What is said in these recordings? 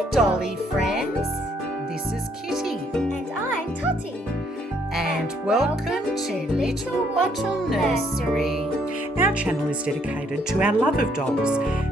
Hi, Dolly friends. This is Kitty. And I'm Totty. And welcome to Little Bottle Nursery. Our channel is dedicated to our love of dolls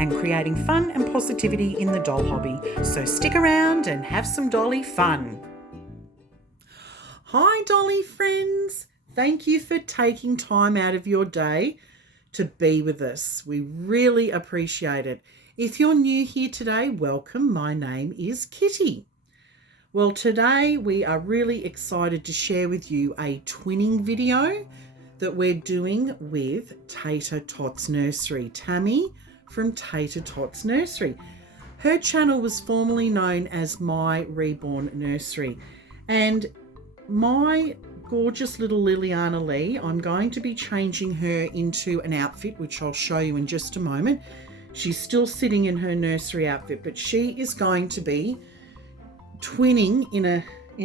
and creating fun and positivity in the doll hobby. So stick around and have some dolly fun. Hi, Dolly friends. Thank you for taking time out of your day to be with us. We really appreciate it. If you're new here today, welcome. My name is Kitty. Well, today we are really excited to share with you a twinning video that we're doing with Tater Tots Nursery. Tammy from Tater Tots Nursery. Her channel was formerly known as My Reborn Nursery. And my gorgeous little Liliana Lee, I'm going to be changing her into an outfit, which I'll show you in just a moment. She's still sitting in her nursery outfit, but she is going to be twinning in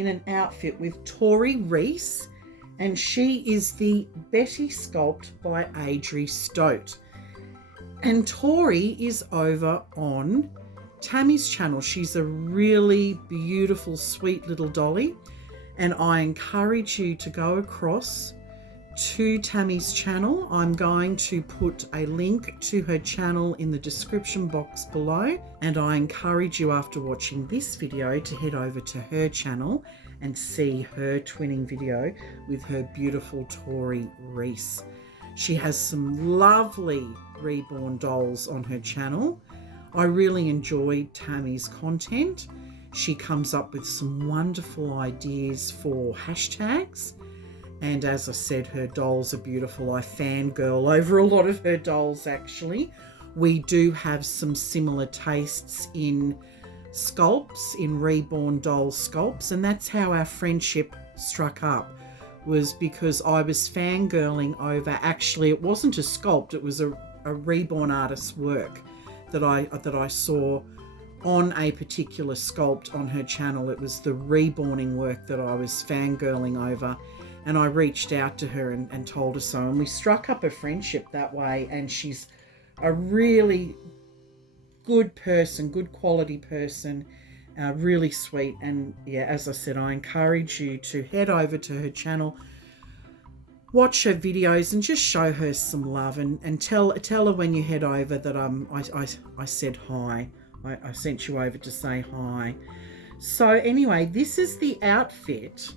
an outfit with Tori Reese, and she is the Betty Sculpt by Adri Stote. And Tori is over on Tammy's channel. She's a really beautiful, sweet little dolly, and I encourage you to go across to Tammy's channel. I'm going to put a link to her channel in the description box below, and I encourage you after watching this video to head over to her channel and see her twinning video with her beautiful Tori Reese. She has some lovely reborn dolls on her channel. I really enjoy Tammy's content. She comes up with some wonderful ideas for hashtags. And as I said, her dolls are beautiful. I fangirl over a lot of her dolls, actually. We do have some similar tastes in sculpts, in reborn doll sculpts. And that's how our friendship struck up, was because I was fangirling over, actually, it wasn't a sculpt, it was a reborn artist's work that I saw on a particular sculpt on her channel. It was the reborning work that I was fangirling over. And I reached out to her and told her so. And we struck up a friendship that way. And she's a really good person, good quality person, really sweet. And yeah, as I said, I encourage you to head over to her channel, watch her videos, and just show her some love. And tell her when you head over that I said hi. I sent you over to say hi. So anyway, this is the outfit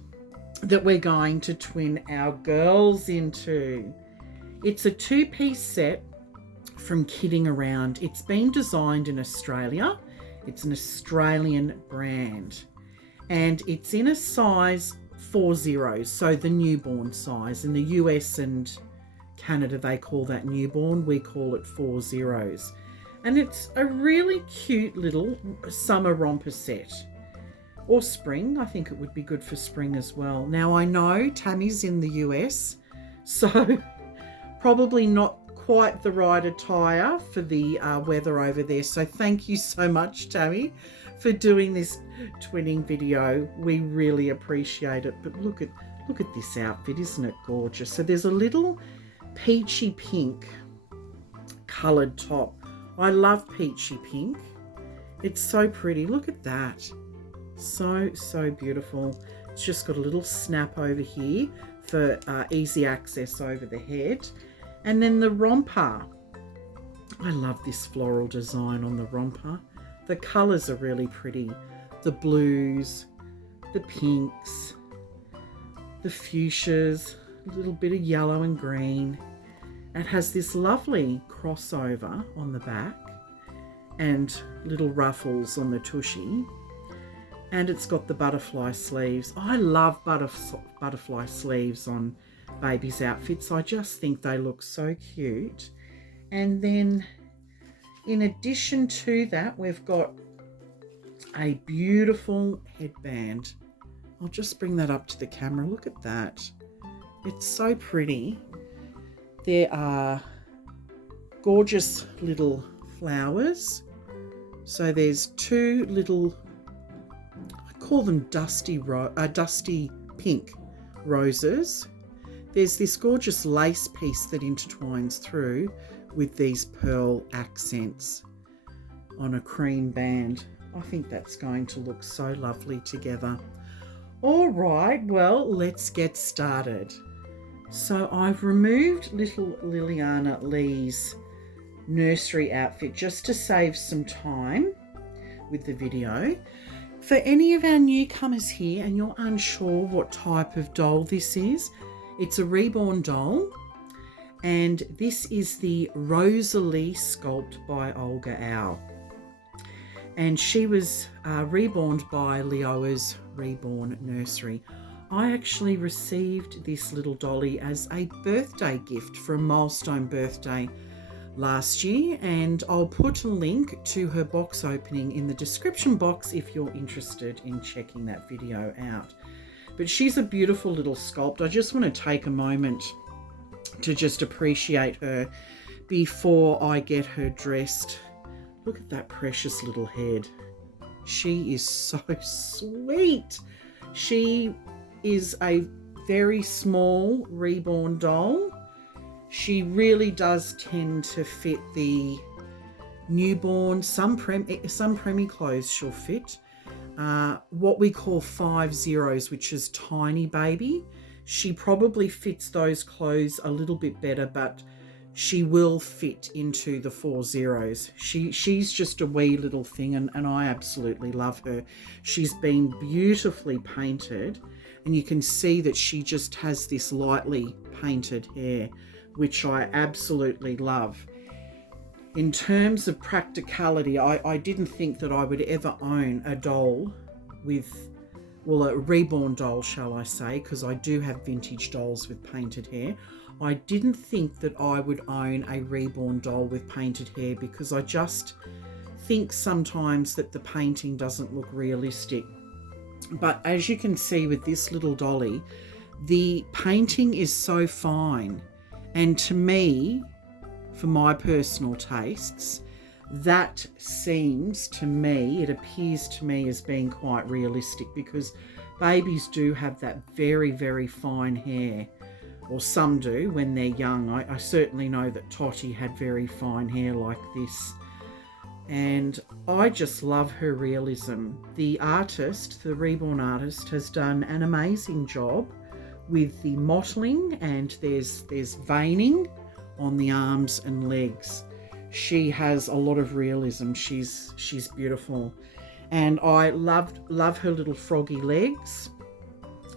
that we're going to twin our girls into. It's a two-piece set from Kidding Around. It's been designed in Australia. It's an Australian brand, and it's in a size 40, so the newborn size. In the US and Canada they call that newborn, we call it 40s. And it's a really cute little summer romper set. Or spring. I think it would be good for spring as well. Now, I know Tammy's in the US, so probably not quite the right attire for the weather over there. So thank you so much, Tammy, for doing this twinning video. We really appreciate it. But look at this outfit. Isn't it gorgeous? So there's a little peachy pink coloured top. I love peachy pink. It's so pretty. Look at that. So beautiful. It's just got a little snap over here for easy access over the head. And then the romper. I love this floral design on the romper. The colours are really pretty. The blues, the pinks, the fuchsias, a little bit of yellow and green. It has this lovely crossover on the back and little ruffles on the tushy. And it's got the butterfly sleeves. I love butterfly sleeves on babies' outfits. I just think they look so cute. And then in addition to that, we've got a beautiful headband. I'll just bring that up to the camera. Look at that. It's so pretty. There are gorgeous little flowers. So there's two little, call them dusty pink roses. There's this gorgeous lace piece that intertwines through with these pearl accents on a cream band. I think that's going to look so lovely together. All right, well, let's get started. So I've removed little Liliana Lee's nursery outfit just to save some time with the video. For any of our newcomers here and you're unsure what type of doll this is, it's a reborn doll, and this is the Rosalie sculpt by Olga Au. And she was reborn by Leoa's Reborn Nursery. I actually received this little dolly as a birthday gift for a milestone birthday last year, and I'll put a link to her box opening in the description box if you're interested in checking that video out. But she's a beautiful little sculpt. I just want to take a moment to just appreciate her before I get her dressed. Look at that precious little head. She is so sweet. She is a very small reborn doll. She really does tend to fit the newborn, some preemie clothes she'll fit. What we call 5-0s, which is tiny baby. She probably fits those clothes a little bit better, but she will fit into the 4-0s. She's just a wee little thing, and I absolutely love her. She's been beautifully painted, and you can see that she just has this lightly painted hair, which I absolutely love. In terms of practicality, I didn't think that I would ever own a doll with, well, a reborn doll, shall I say, because I do have vintage dolls with painted hair. I didn't think that I would own a reborn doll with painted hair because I just think sometimes that the painting doesn't look realistic. But as you can see with this little dolly, the painting is so fine. And to me, for my personal tastes, that seems to me, it appears to me as being quite realistic, because babies do have that very, very fine hair. Or some do when they're young. I certainly know that Totty had very fine hair like this. And I just love her realism. The artist, the reborn artist, has done an amazing job with the mottling, and there's veining on the arms and legs. She has a lot of realism. She's beautiful. And I love her little froggy legs.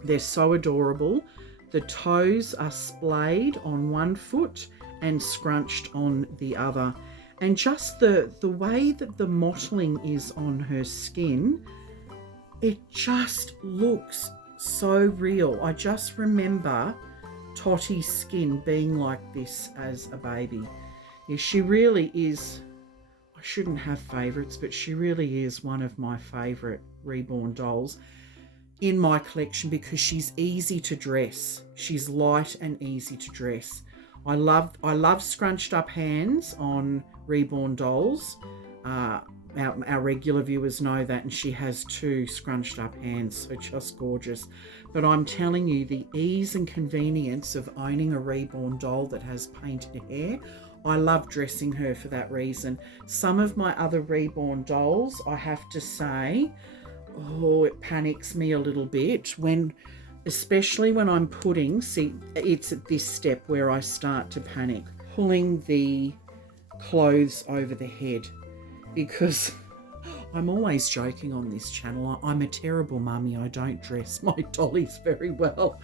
They're so adorable. The toes are splayed on one foot and scrunched on the other. And just the way that the mottling is on her skin, it just looks so real. I just remember Totty's skin being like this as a baby. Yeah, she really is, I shouldn't have favourites, but she really is one of my favourite reborn dolls in my collection because she's easy to dress. She's light and easy to dress. I love scrunched up hands on reborn dolls. Our regular viewers know that, and she has 2 scrunched up hands, so just gorgeous. But I'm telling you, the ease and convenience of owning a reborn doll that has painted hair, I love dressing her for that reason. Some of my other reborn dolls, I have to say, it panics me a little bit especially when I'm it's at this step where I start to panic, pulling the clothes over the head, because I'm always joking on this channel. I'm a terrible mummy. I don't dress my dollies very well.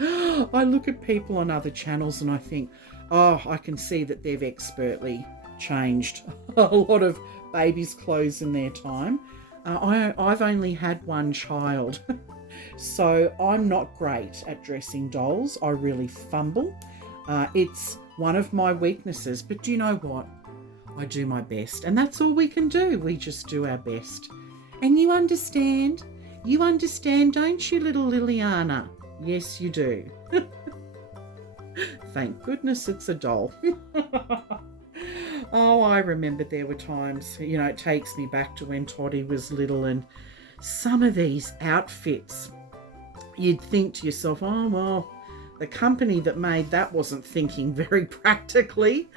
I look at people on other channels and I think, I can see that they've expertly changed a lot of babies' clothes in their time. I've only had one child, so I'm not great at dressing dolls. I really fumble. It's one of my weaknesses, but do you know what? I do my best, and that's all we can do. We just do our best. And you understand? You understand, don't you, little Liliana? Yes, you do. Thank goodness it's a doll. Oh, I remember there were times, it takes me back to when Toddy was little, and some of these outfits, you'd think to yourself, oh, well, the company that made that wasn't thinking very practically.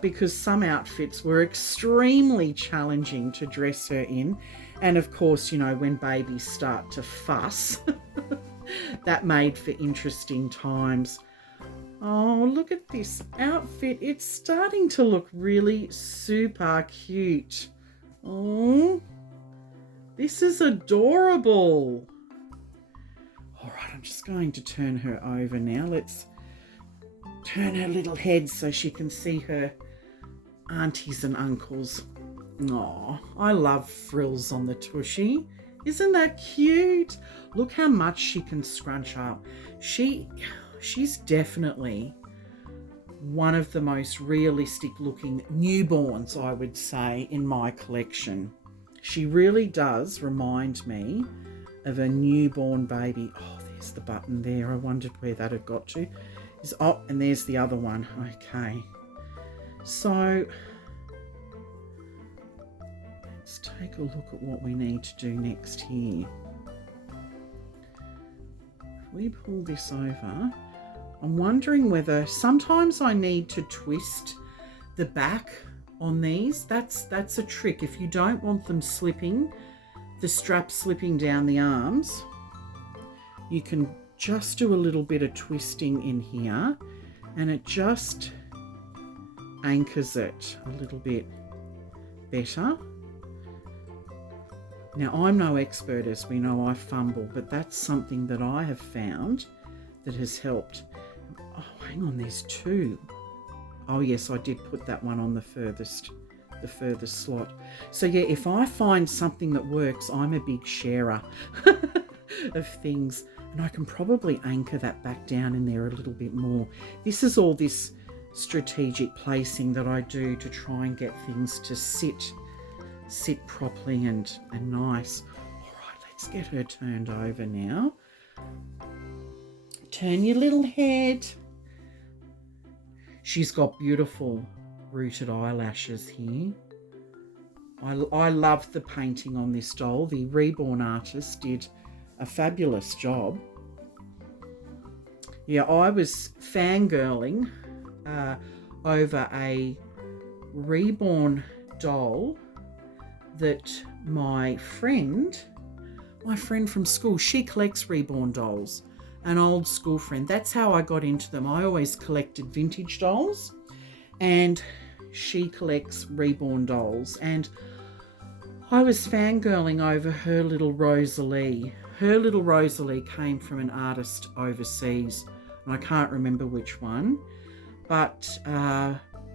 because some outfits were extremely challenging to dress her in. And of course, you know, when babies start to fuss, that made for interesting times. Oh, look at this outfit. It's starting to look really super cute. Oh, this is adorable. All right, I'm just going to turn her over now. Let's turn her little head so she can see her aunties and uncles. Oh, I love frills on the tushy. Isn't that cute? Look how much she can scrunch up. She's definitely one of the most realistic looking newborns, I would say, in my collection. She really does remind me of a newborn baby. Oh, there's the button there. I wondered where that had got to. Oh, and there's the other one. Okay. So let's take a look at what we need to do next here. If we pull this over, I'm wondering whether sometimes I need to twist the back on these. That's a trick. If you don't want them slipping, the strap slipping down the arms, you can just do a little bit of twisting in here and it just anchors it a little bit better. Now, I'm no expert, as we know, I fumble, but that's something that I have found that has helped. Oh, hang on, there's two. Oh yes, I did put that one on the furthest slot. So yeah, if I find something that works, I'm a big sharer of things, and I can probably anchor that back down in there a little bit more. This is all this strategic placing that I do to try and get things to sit properly and nice. All right, let's get her turned over now. Turn your little head. She's got beautiful rooted eyelashes here. I love the painting on this doll. The Reborn artist did a fabulous job. Yeah, I was fangirling over a Reborn doll that my friend from school, she collects Reborn dolls, an old school friend. That's how I got into them. I always collected vintage dolls, and she collects Reborn dolls, and I was fangirling over her little Rosalie. Her little Rosalie came from an artist overseas, and I can't remember which one, but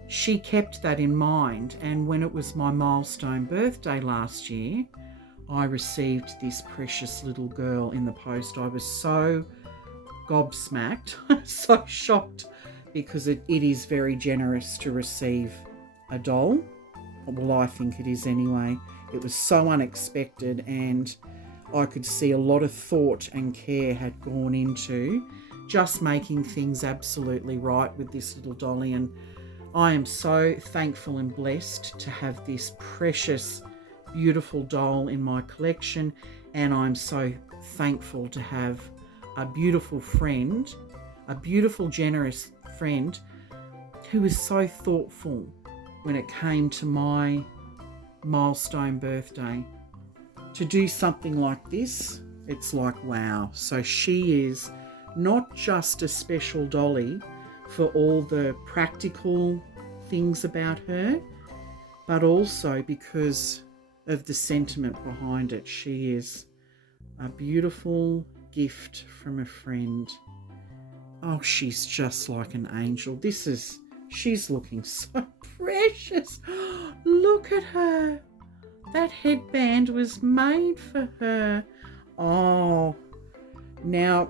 she kept that in mind. And when it was my milestone birthday last year, I received this precious little girl in the post. I was so gobsmacked, so shocked, because it is very generous to receive a doll. Well, I think it is anyway. It was so unexpected, and I could see a lot of thought and care had gone into just making things absolutely right with this little dolly. And I am so thankful and blessed to have this precious, beautiful doll in my collection. And I'm so thankful to have a beautiful friend, a beautiful, generous friend who was so thoughtful when it came to my milestone birthday. To do something like this, it's like, wow. So she is not just a special dolly for all the practical things about her, but also because of the sentiment behind it. She is a beautiful gift from a friend. Oh, she's just like an angel. She's looking so precious. Look at her. That headband was made for her. Oh, now,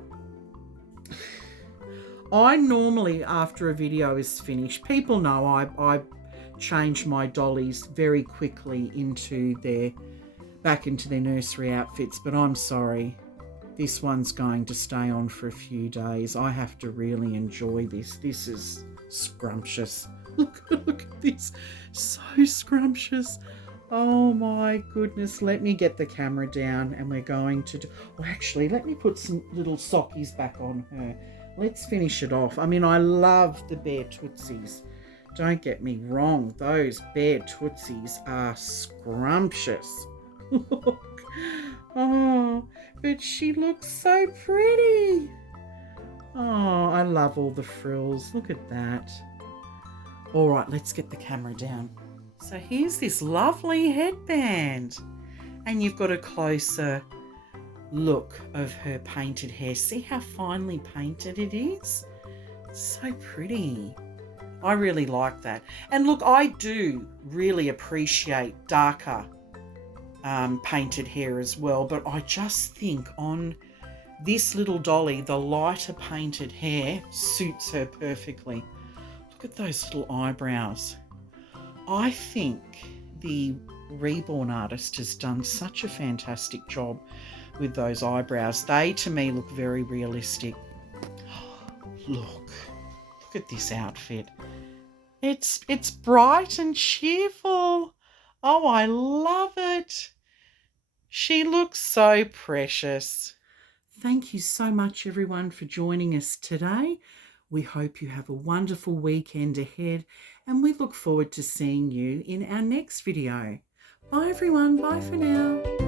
I normally, after a video is finished, people know I change my dollies very quickly back into their nursery outfits, but I'm sorry. This one's going to stay on for a few days. I have to really enjoy this. This is scrumptious. Look at this. So scrumptious. Oh my goodness. Let me get the camera down, and we're going to do... Well, actually, let me put some little sockies back on her. Let's finish it off. I mean, I love the Bear Tootsies. Don't get me wrong, those Bear Tootsies are scrumptious. Look. Oh, but she looks so pretty. Oh, I love all the frills. Look at that. All right, let's get the camera down. So here's this lovely headband. And you've got a closer look of her painted hair. See how finely painted it is? So pretty. I really like that. And look, I do really appreciate darker painted hair as well, but I just think on this little dolly, the lighter painted hair suits her perfectly. Look at those little eyebrows. I think the Reborn artist has done such a fantastic job with those eyebrows. They, to me, look very realistic. Look at this outfit. It's bright and cheerful. Oh, I love it. She looks so precious. Thank you so much, everyone, for joining us today. We hope you have a wonderful weekend ahead, and we look forward to seeing you in our next video. Bye, everyone. Bye for now.